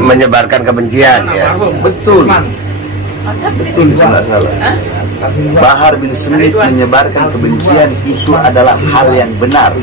menyebarkan kebencian ya. Betul, betul, itu nggak salah. Bahar bin Smith menyebarkan kebencian itu adalah hal yang benar.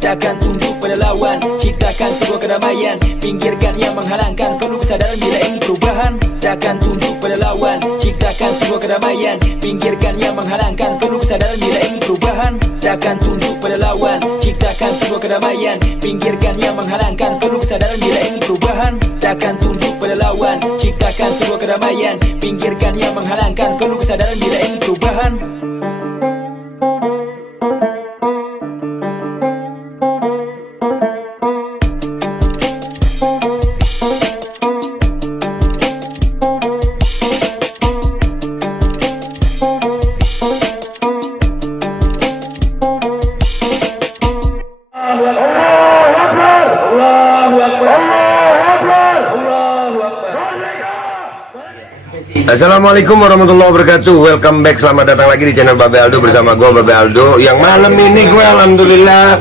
Takkan tunduk pada lawan, ciptakan sebuah kedamaian, pinggirkan yang menghalangkan, penuh kesadaran bila ingin perubahan. Takkan tunduk pada lawan, ciptakan sebuah kedamaian, pinggirkan yang menghalangkan, penuh kesadaran bila ingin perubahan. Takkan tunduk pada lawan, ciptakan sebuah kedamaian, pinggirkan yang menghalangkan, penuh kesadaran bila ingin perubahan. Takkan tunduk pada lawan, ciptakan sebuah kedamaian, pinggirkan yang menghalangkan, penuh kesadaran bila ingin perubahan. Assalamualaikum warahmatullahi wabarakatuh. Welcome back, selamat datang lagi di channel Babe Aldo bersama gue Babe Aldo. Yang malam ini gue alhamdulillah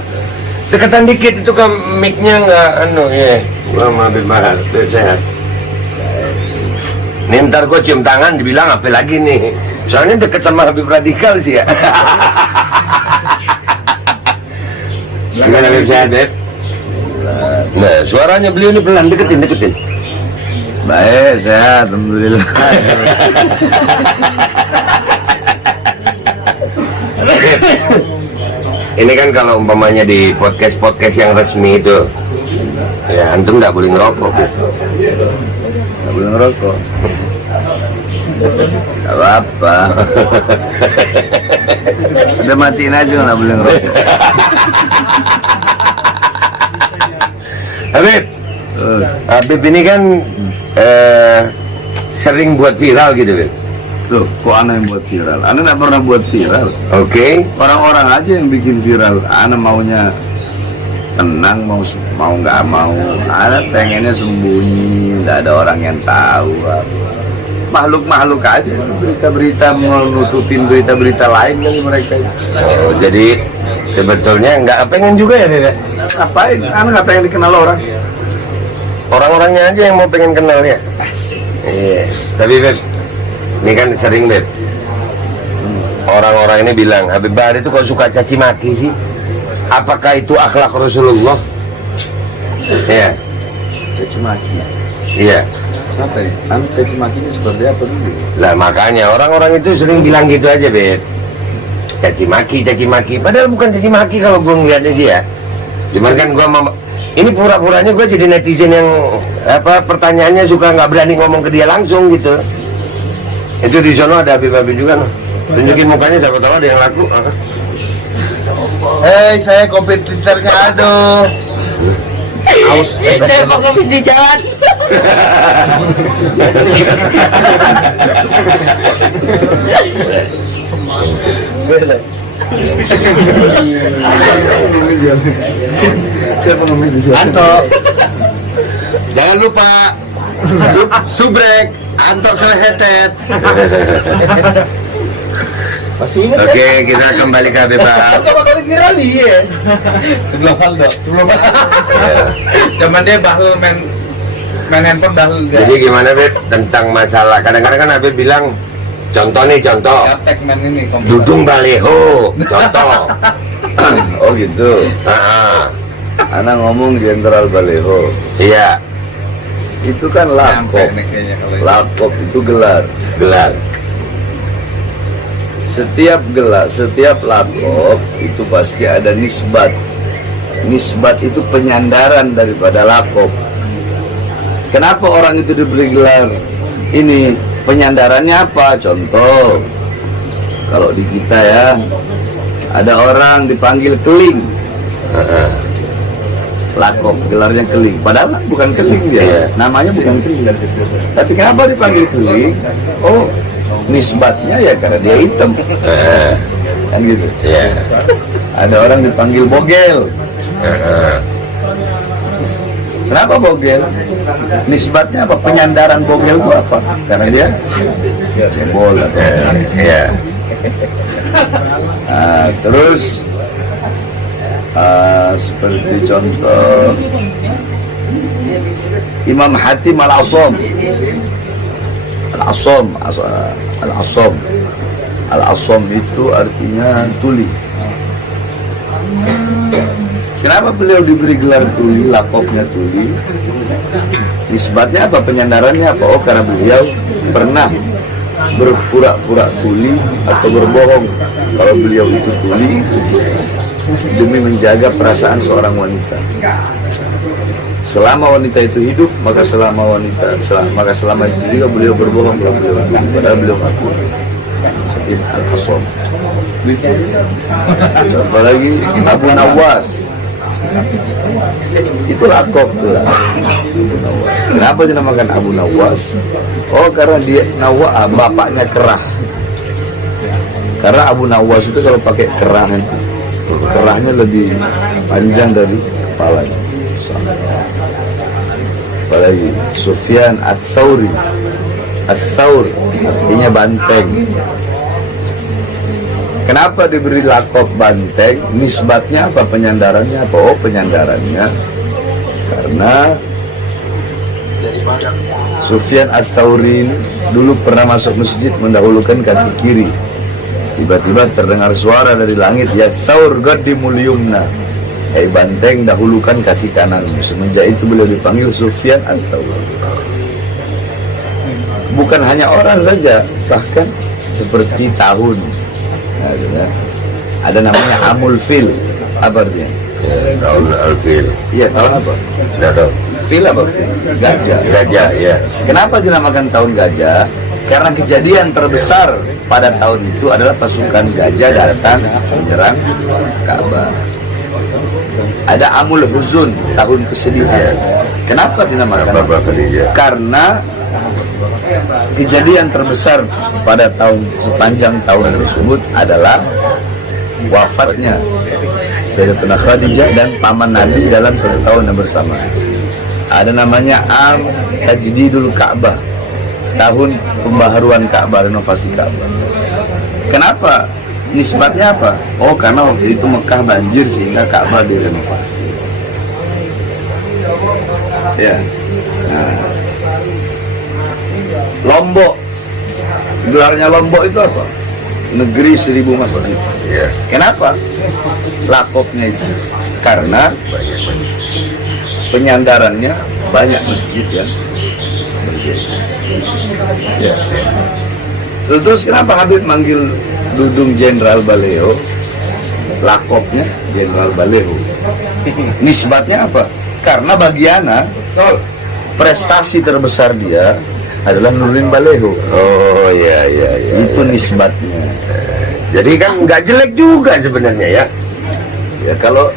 dekatan dikit itu kan mic-nya nggak ya. Gue sama Habib Bahar, sehat. Nih ntar gue cium tangan dibilang apa lagi nih? Soalnya deket sama Habib Radikal sih ya. Gimana Habib, sehat Beb? Nah suaranya beliau ini pelan, deketin. Baik, sehat, alhamdulillah. Ini kan kalau umpamanya di podcast yang resmi itu, ya antum nggak boleh ngerokok. Nggak boleh ngerokok. Nggak apa-apa. Udah matiin aja nggak boleh ngerokok. Habib ini kan sering buat viral gitu kan. Tuh, kok Ana yang buat viral? Ana nggak pernah buat viral. Oke. Orang-orang aja yang bikin viral. Ana maunya tenang, mau nggak mau. Ana pengennya sembunyi, nggak ada orang yang tahu. Makhluk-makhluk aja. Berita-berita menutupin berita-berita lain kali mereka. Oh, jadi sebetulnya nggak pengen juga ya Beb? Ngapain? Ana nggak pengen dikenal orang. Orang-orangnya aja yang mau pengen kenal ya. Iya. Tapi Beb, ini kan sering Beb, orang-orang ini bilang Habib Bahar itu kok suka caci maki sih? Apakah itu akhlak Rasulullah? Iya. Caci maki. Iya. Siapa ya? Caci makinya seperti apa dulu? Lah makanya orang-orang itu sering bilang gitu aja Beb. Caci maki. Padahal bukan caci maki kalau gue ngeliatnya sih ya. Cuman kan gue ini pura-puranya gue jadi netizen yang pertanyaannya suka nggak berani ngomong ke dia langsung gitu. Itu di sana ada Habib juga no. Tunjukin mukanya, siapa tahu ada yang laku. Hei, saya kompetitornya Aldo. Aus. Saya mau kopi di jalan. Anto, jangan lupa subrek, Anto selehetet. Masih ingat? Oke, kita kembali ke Habib Bahar. Bakal viral dia. Sebelum Aldo, zaman dia bahlul main handphone bahlul. Jadi gimana Beb tentang masalah kadang-kadang kan Habib bilang contoh Dudung Baleho, contoh. Oh gitu. Anak ngomong Jenderal Baleho. Iya. Itu kan lakop. Lakop itu gelar. Setiap lakop itu pasti ada nisbat. Nisbat itu penyandaran daripada lakop. Kenapa orang itu diberi gelar ini? Penyandarannya apa? Contoh, kalau di kita ya, ada orang dipanggil Keling. Lakop, gelarnya Keling. Padahal bukan Keling dia, namanya bukan Keling. Tapi kenapa dipanggil Keling? Oh, nisbatnya ya karena dia hitam. Kan gitu. Ada orang dipanggil Bogel. Kenapa bogel? Nisbatnya apa? Penyandaran bogel itu apa? Karena dia cebol. Ya. Nah, terus seperti contoh Imam Hatim Al-Asom. Al-Asom itu artinya tuli. Kenapa beliau diberi gelar tuli, lakopnya tuli? Nisbatnya apa? Penyandarannya apa? Oh, karena beliau pernah berpura-pura tuli atau berbohong kalau beliau itu tuli demi menjaga perasaan seorang wanita. Selama wanita itu hidup, maka selama itu juga beliau berbohong kalau beliau tuli, padahal beliau ngaku. Al-Asom. Apalagi Abu Nawas. Itu lakop tuh. Kenapa dinamakan Abu Nawas? Oh, karena dia bapaknya kerah. Karena Abu Nawas itu kalau pakai kerah itu, kerahnya lebih panjang dari kepalanya. Apalagi Sufyan Ats-Tsauri. Ats-Tsaur artinya banteng. Kenapa diberi lakop banteng? Nisbatnya apa? Penyandarannya apa? Oh, penyandarannya karena Sufyan Ats-Tsauri dulu pernah masuk masjid mendahulukan kaki kiri. Tiba-tiba terdengar suara dari langit, ya Tsaur qaddimu al-yumna. Hai banteng, dahulukan kaki kananmu. Semenjak itu beliau dipanggil Sufyan Ats-Tsauri. Bukan hanya orang saja, bahkan seperti tahun. Nah, ada namanya Amul Fil. Apa artinya? Tahun Al-Fil. Iya, tahun apa? Tidak tahu. Fil apa? Gajah. Gajah, ya. Kenapa dinamakan tahun gajah? Karena kejadian terbesar pada tahun itu adalah pasukan gajah datang menyerang Ka'bah. Ada Amul Huzun, tahun kesedihan. Kenapa dinamakan? Karena kejadian terbesar pada sepanjang tahun tersebut adalah wafatnya Sayyidatuna Khadijah dan paman Nabi dalam satu tahun yang bersamaan. Ada namanya Am Tajdidul Ka'bah, tahun pembaharuan Ka'bah, renovasi Ka'bah. Kenapa? Nisbatnya apa? Oh, karena waktu itu Mekah banjir sehingga Ka'bah direnovasi. Ya. Nah, Lombok, gelarnya Lombok itu apa? Negeri 1000 masjid. Ya. Kenapa? Lakopnya itu karena penyandarannya banyak masjid yang berdiri. Ya. Terus kenapa Habib manggil Dudung Jenderal Baleho? Lakopnya Jenderal Baleho. Nisbatnya apa? Karena bagi Ana prestasi terbesar dia adalah Nurdin Baleho. Oh, iya. Itu nisbatnya. Jadi kan nggak jelek juga sebenarnya ya. Ya kalau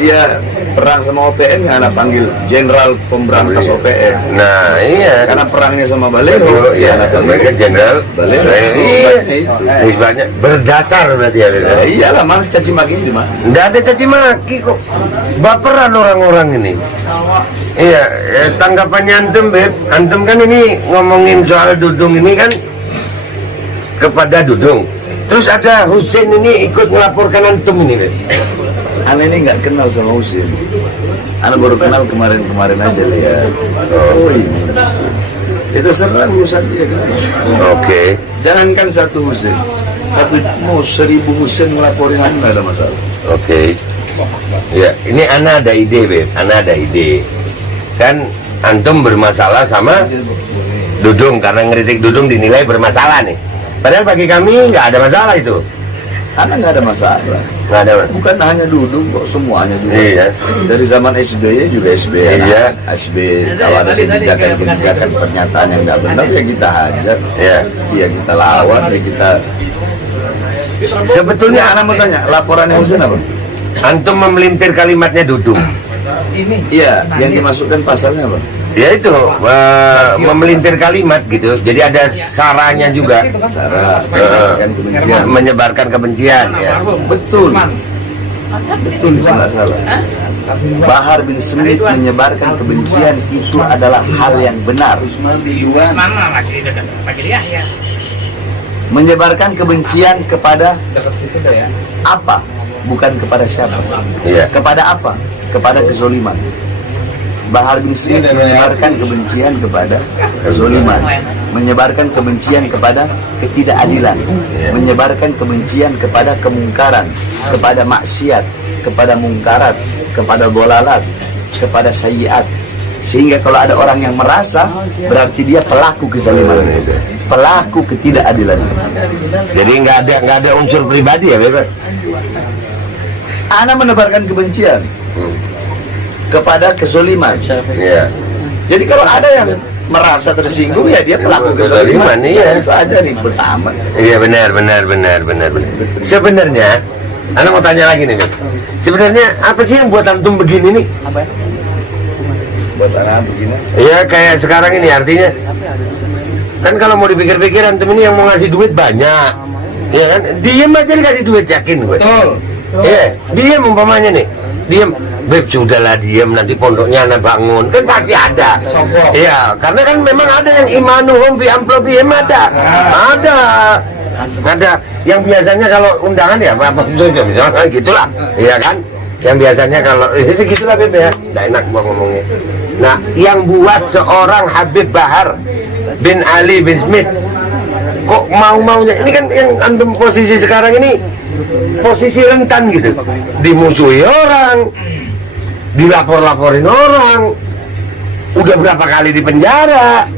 dia perang sama OPM ya anak panggil Jenderal Pemberantas OPM. Nah, iya. Karena perangnya sama Baleho, Ya, anak panggil mereka jenderal. Baleho. Iya. Nisbatnya itu. Nisbatnya berdasar berarti ya. Ya, iyalah, mah caci maki di mana? Nggak ada caci maki kok. Baperan orang-orang ini. Iya, tanggapannya antum, Beb. Antum kan ini ngomongin soal Dudung ini kan kepada Dudung. Terus ada Husin ini ikut melaporkan antum ini, Beb. Ana ini nggak kenal sama Husin. Ana baru kenal kemarin aja lihat. Oh ini Husin. Itu serang urusan dia kan. Oke. Jangankan satu Husin, 1000 Husin melaporin Ana nggak ada masalah. Oke. Ya, ini Ana ada ide, Beb. Ana ada ide. Kan antum bermasalah sama Dudung karena ngeritik Dudung dinilai bermasalah nih. Padahal bagi kami nggak ada masalah itu. Ana nggak ada masalah. Nggak ada. Bukan hanya Dudung kok, semuanya juga. Iya. Dari zaman SBY juga SBY. Iya. SBY kalau ada kebijakan pernyataan yang nggak benar ya kita hajar. Ya. Ya kita lawan, ya kita. Sebetulnya Ana mau tanya, laporannya Husin apa? antum memelintir kalimatnya Dudung. Iya, yang dimasukkan pasalnya apa? Ya itu memelintir kalimat gitu. Jadi ada saranya juga. Cara kan kebencian. Menyebarkan kebencian ya. Betul. Betul, itu nggak salah. Bahar bin Smith menyebarkan kebencian itu adalah hal yang benar. Menyebarkan kebencian kepada apa? Bukan kepada siapa. Iya. Kepada apa? Kepada kezoliman. Bahar bin Smith menyebarkan kebencian kepada kezoliman, menyebarkan kebencian kepada ketidakadilan, menyebarkan kebencian kepada kemungkaran, kepada maksiat, kepada mungkarat, kepada dolalat, kepada sayyiat. Sehingga kalau ada orang yang merasa, berarti dia pelaku kezaliman, pelaku ketidakadilan. Jadi nggak ada unsur pribadi ya, Beb? Ana menebarkan kebencian kepada kezoliman. Iya. Jadi kalau ada yang merasa tersinggung, ya dia pelaku kezaliman. Iya. Itu aja ribet amat. Iya, benar. Sebenarnya, Ana mau tanya lagi nih, Beb. Sebenarnya apa sih yang buat antum begini nih? Buat anak begini. Iya, kayak sekarang ini artinya. Kan kalau mau dipikir-pikir antum ini yang mau ngasih duit banyak. Iya kan? Diem aja dikasih duit, yakin gue. Betul. Iya, diem umpamanya nih. Diem. Beb, sudahlah diem, nanti pondoknya anak bangun. Kan pasti ada. Iya, karena kan memang ada yang imanuhum fi amplopihim ada. Ada yang biasanya kalau undangan ya apa misalnya gitulah. Iya kan? Yang biasanya kalau segitulah Beb ya. Nggak enak gua ngomongnya. Nah, yang buat seorang Habib Bahar bin Ali bin Smith kok mau-maunya ini kan yang antum posisi sekarang ini posisi rentan gitu, dimusuhi orang, dilapor-laporin orang, udah berapa kali di penjara,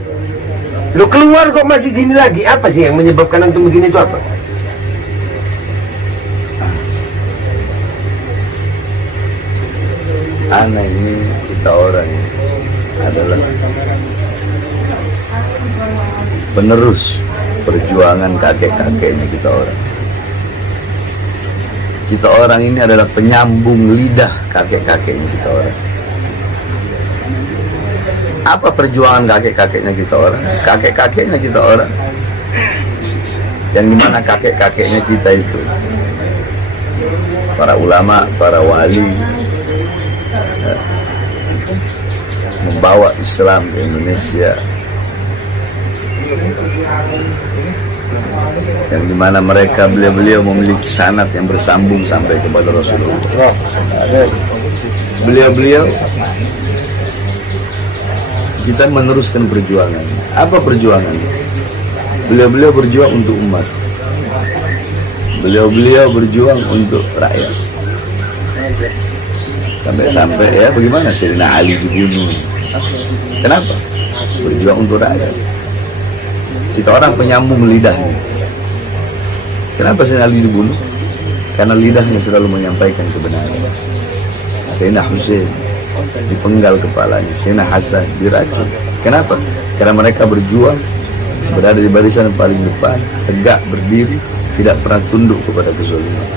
lu keluar kok masih gini lagi. Apa sih yang menyebabkan antum begini itu apa? Anak ini kita orang adalah penerus perjuangan kakek-kakeknya kita orang. Kita orang ini adalah penyambung lidah kakek-kakeknya kita orang. Apa perjuangan kakek-kakeknya kita orang? Kakek-kakeknya kita orang, yang dimana kakek-kakeknya kita itu para ulama, para wali, membawa Islam ke Indonesia, yang dimana mereka beliau memiliki sanad yang bersambung sampai kepada Rasulullah. Beliau kita meneruskan perjuangan. Apa perjuangan? Beliau berjuang untuk umat. Beliau berjuang untuk rakyat. Sampai ya bagaimana Sayyidina Ali dibunuh? Kenapa? Berjuang untuk rakyat. Kita orang penyambung lidahnya. Kenapa Sayyidina Ali dibunuh? Karena lidahnya selalu menyampaikan kebenaran. Sayyidina Husain dipenggal kepalanya, Sayyidina Hasan diracun. Kenapa? Karena mereka berjuang, berada di barisan paling depan, tegak berdiri, tidak pernah tunduk kepada kezaliman.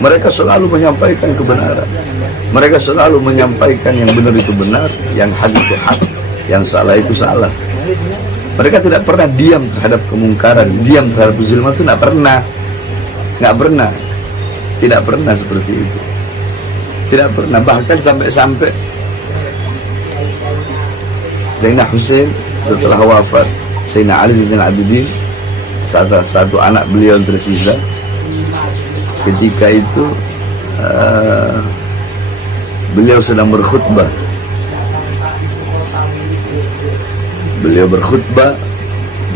Mereka selalu menyampaikan kebenaran. Mereka selalu menyampaikan yang benar itu benar, yang hak itu hak, yang salah itu salah. Mereka tidak pernah diam terhadap kemungkaran, diam terhadap kezaliman itu nggak pernah, tidak pernah seperti itu, tidak pernah. Bahkan sampai Sayyidina Husain setelah wafat Sayyidina Ali Zainal Abidin, satu anak beliau yang tersisa, ketika itu beliau sedang berkhutbah. Beliau berkhutbah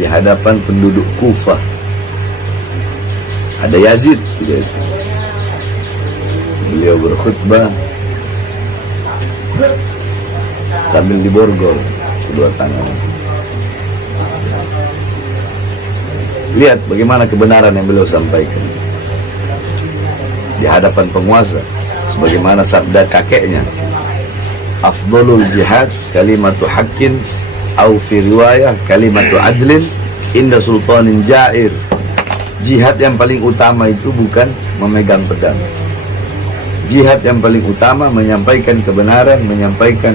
di hadapan penduduk Kufah. Ada Yazid gitu. Beliau berkhutbah sambil diborgol kedua tangan. Lihat bagaimana kebenaran yang beliau sampaikan di hadapan penguasa, sebagaimana sabda kakeknya, afdalul jihad kalimatu haqqin au fi riwayah kalimatu adlin inda sultanin jair. Jihad yang paling utama itu bukan memegang pedang. Jihad yang paling utama menyampaikan kebenaran, menyampaikan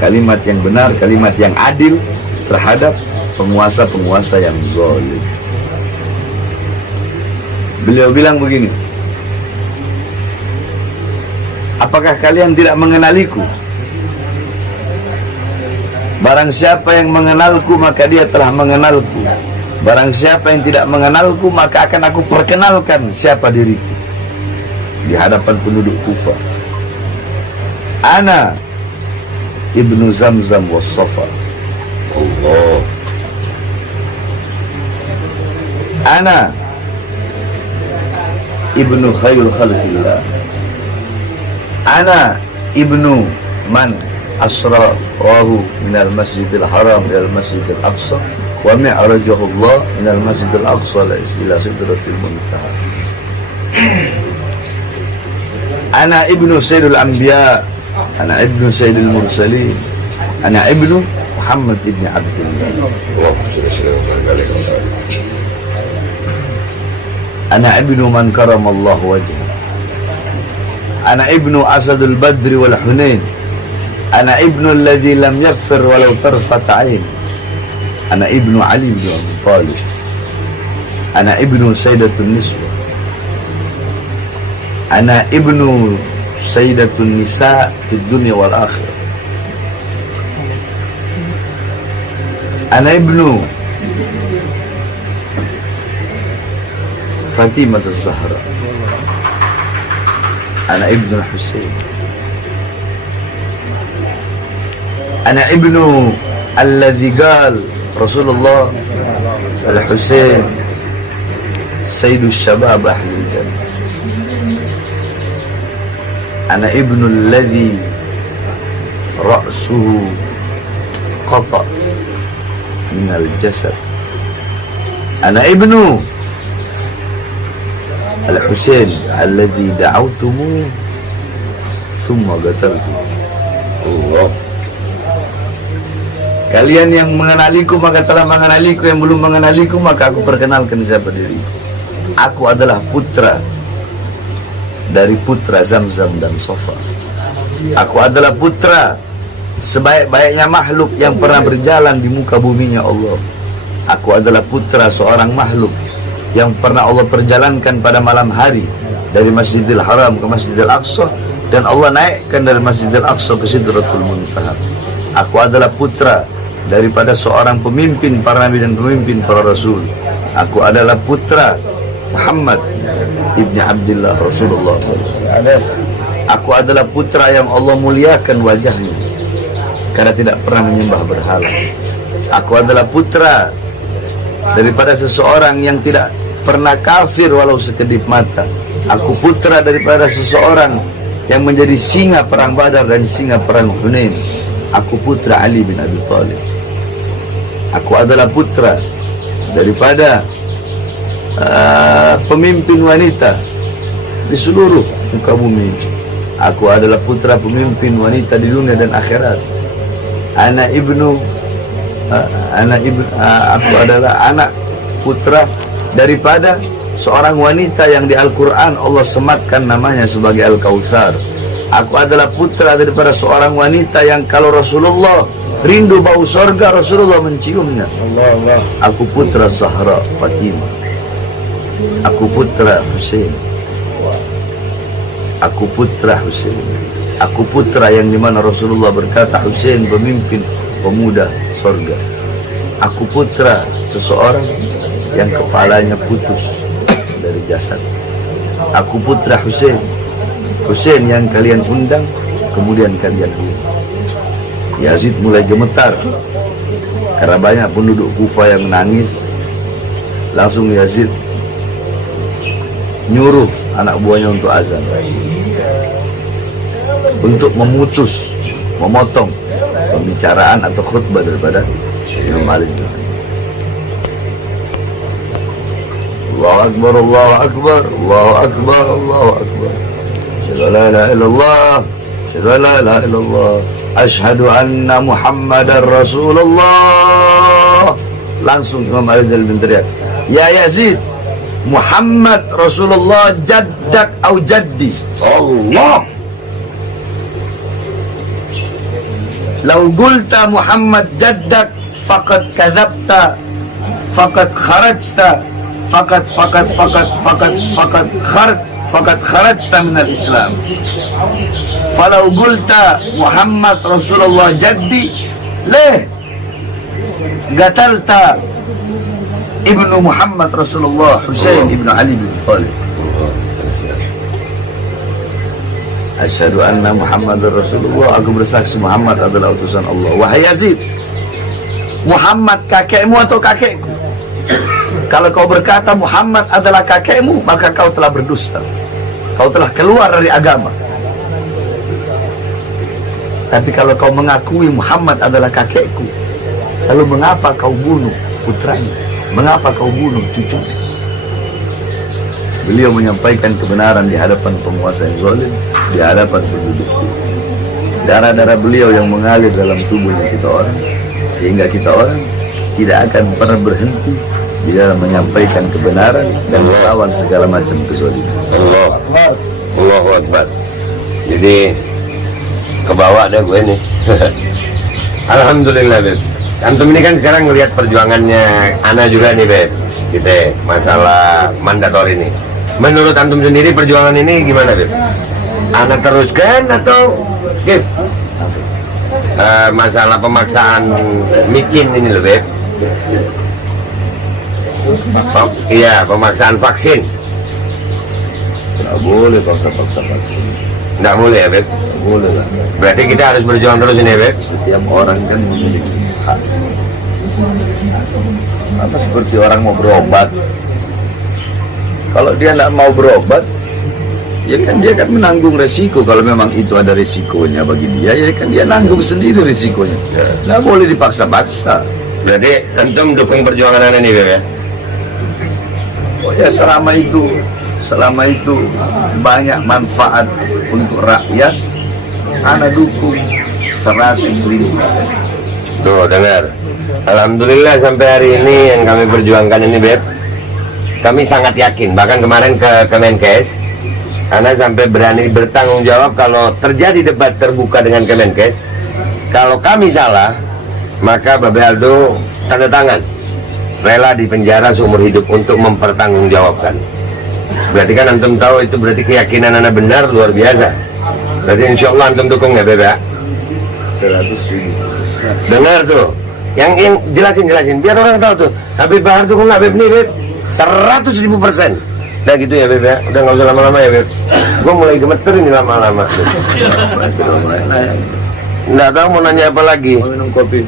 kalimat yang benar, kalimat yang adil terhadap penguasa-penguasa yang zalim. Beliau bilang begini, Apakah kalian tidak mengenaliku? Barang siapa yang mengenalku, maka dia telah mengenalku. Barang siapa yang tidak mengenalku, maka akan aku perkenalkan siapa diriku di hadapan penduduk Kufah. Ana Ibnu Zamzam was Safa. Allah. Ana Ibnu Khairul Khalqillah. Ana Ibnu man asrahu minal masjidil haram ilal masjidil aqsa wa mi'rajahu Allah minal masjidil aqsa ila sidratil muntaha. Ana Ibnu Sayyidul Anbiya. Ana Ibnu Sayyidil Mursalin. Ana Ibnu Muhammad ibn Abdullah. Ana Ibnu man karamallahu wajhah. Ana Ibnu Asadul Badri wal Hunain. Ana Ibnu alladhi lam yaghfir walau tarfat ain. Ana Ibnu Ali bin Abi Thalib. Ana Ibnu Sayyidatun Niswa. Ana Ibnu Sayyidatun Nisa fid dunya wal akhirah. Ana Ibnu Fatimah az-Zahra. Ana Ibnu Husain. Ana Ibnu alladhi qal Rasulullah al-Husain Sayyidus Shabab Ahlul Jannah. Ana Ibnu alladhi ra'suhu qata' minal jasad. Ana Ibnu Al-Husain alladhi da'awtumu thumma qataltu. Allah. Kalian yang mengenaliku maka telah mengenaliku, yang belum mengenaliku maka aku perkenalkan siapa diriku. Aku adalah putra dari putra Zamzam dan Safa. Aku adalah putra sebaik-baiknya makhluk yang pernah berjalan di muka buminya Allah. Aku adalah putra seorang makhluk yang pernah Allah perjalankan pada malam hari dari Masjidil Haram ke Masjidil Aqsa, dan Allah naikkan dari Masjidil Aqsa ke Sidratul Muntaha. Aku adalah putra daripada seorang pemimpin para nabi dan pemimpin para rasul. Aku adalah putra Muhammad ibni Abdullah Rasulullah. Aku adalah putra yang Allah muliakan wajahnya karena tidak pernah menyembah berhala. Aku adalah putra daripada seseorang yang tidak pernah kafir walau sekedip mata. Aku putra daripada seseorang yang menjadi singa perang Badar dan singa perang Hunain. Aku putra Ali bin Abi Thalib. Aku adalah putra daripada pemimpin wanita di seluruh muka bumi. Aku adalah putra pemimpin wanita di dunia dan akhirat. Aku adalah anak putra daripada seorang wanita yang di Al-Quran Allah sematkan namanya sebagai Al-Kautsar. Aku adalah putra daripada seorang wanita yang kalau Rasulullah rindu bau sorga, Rasulullah menciumnya. Aku putra Zahra Fatimah. Aku putra Husain. Aku putra Husain. Aku putra yang dimana Rasulullah berkata Husain pemimpin pemuda sorga. Aku putra seseorang yang kepalanya putus dari jasad. Aku putra Husain. Husain yang kalian undang, kemudian kalian bunuh. Yazid mulai gemetar karena banyak penduduk Kufah yang menangis. Langsung Yazid nyuruh anak buahnya untuk azan, untuk memutus, memotong pembicaraan atau khutbah daripada Imam Ali. Allahu Akbar, Allahu Akbar, Allahu Akbar, Allahu Akbar. Asyhadu an la ilaha illallah, asyhadu an la ilaha illallah, asyhadu anna Muhammadar Rasulullah. Langsung Imam Ali bin teriak, ya Yazid, Muhammad Rasulullah jaddak au jaddi. Allah. Lau gulta Muhammad jaddak faqad kadzabta faqad kharajta faqad kharajta minal Islam. falau gulta Muhammad Rasulullah jaddi leh gatalta ibnu Muhammad Rasulullah Husain ibnu Ali bin Thalib. Asyhadu anna Muhammadar Rasulullah, aku bersaksi Muhammad adalah utusan Allah. Wahai Yazid, Muhammad kakekmu atau kakekku? Kalau kau berkata Muhammad adalah kakekmu, maka kau telah berdusta. Kau telah keluar dari agama. Tapi kalau kau mengakui Muhammad adalah kakekku, lalu mengapa kau bunuh putranya? Mengapa kau bunuh cucunya? Beliau menyampaikan kebenaran di hadapan penguasa yang zalim, di hadapan penduduk. Darah-darah beliau yang mengalir dalam tubuhnya kita orang, sehingga kita orang tidak akan pernah berhenti di dalam menyampaikan kebenaran dan melawan segala macam kezaliman. Allahu Akbar. Jadi kebawa deh gue nih. Alhamdulillah Beb. Antum ini kan sekarang ngelihat perjuangannya Ana juga nih Beb. Kita masalah mandator ini. Menurut antum sendiri perjuangan ini gimana Beb? Ana teruskan atau Beb? Masalah pemaksaan micin ini loh Beb. Iya, pemaksaan vaksin. Tidak boleh paksa-paksa vaksin. Nggak boleh ya Beb? Tidak boleh lah. Berarti kita harus berjuang terus ini ya Beb? Setiap orang kan memiliki hak. Apa seperti orang mau berobat, kalau dia tidak mau berobat, ya kan dia kan menanggung resiko. Kalau memang itu ada resikonya bagi dia, ya kan dia nanggung sendiri resikonya. Tidak boleh dipaksa-paksa. Berarti antum dukung perjuangan Ana nih Beb ya? Oh ya, selama itu banyak manfaat untuk rakyat, Ana dukung 100.000%. Tuh dengar. Alhamdulillah sampai hari ini yang kami perjuangkan ini Beb, kami sangat yakin. Bahkan kemarin ke Kemenkes, Ana sampai berani bertanggung jawab kalau terjadi debat terbuka dengan Kemenkes. Kalau kami salah, maka Babe Aldo tanda tangan rela di penjara seumur hidup untuk mempertanggungjawabkan. Berarti kan antum tahu itu berarti keyakinan Ana benar luar biasa. Berarti insya Allah antum dukung ya Beb ya? 100.000%. Dengar tuh, yang jelasin biar orang tahu tuh. Habib Bahar dukung nggak Beb nih Beb? 100.000%. Udah gitu ya Beb ya? Udah nggak usah lama-lama ya Beb? Gue mulai gemeter ini lama-lama. Nggak tahu mau nanya apa lagi. Mau minum kopi.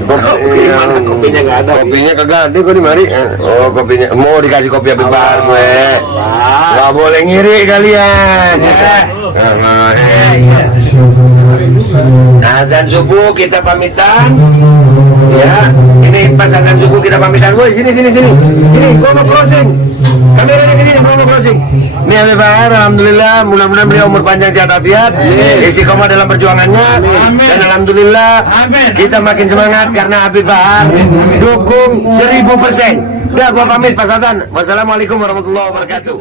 Kopinya nggak ada. Kopinya kagak ada kok di mari. Oh kopinya mau dikasih kopi Habib Bahar gue. Nggak boleh ngiri kalian. Azan subuh kita pamitan. Ya, ini pas azan subuh kita pamitan. Woi sini, gua mau closing. Kameranya ke sini, gua mau closing. Ini Habib Bahar, alhamdulillah, mudah-mudahan beliau umur panjang sehat afiat, istiqomah dalam perjuangannya. Dan alhamdulillah kita makin semangat karena Habib Bahar dukung 1000%. Udah gua pamit Pak Sultan. Wassalamualaikum warahmatullahi wabarakatuh.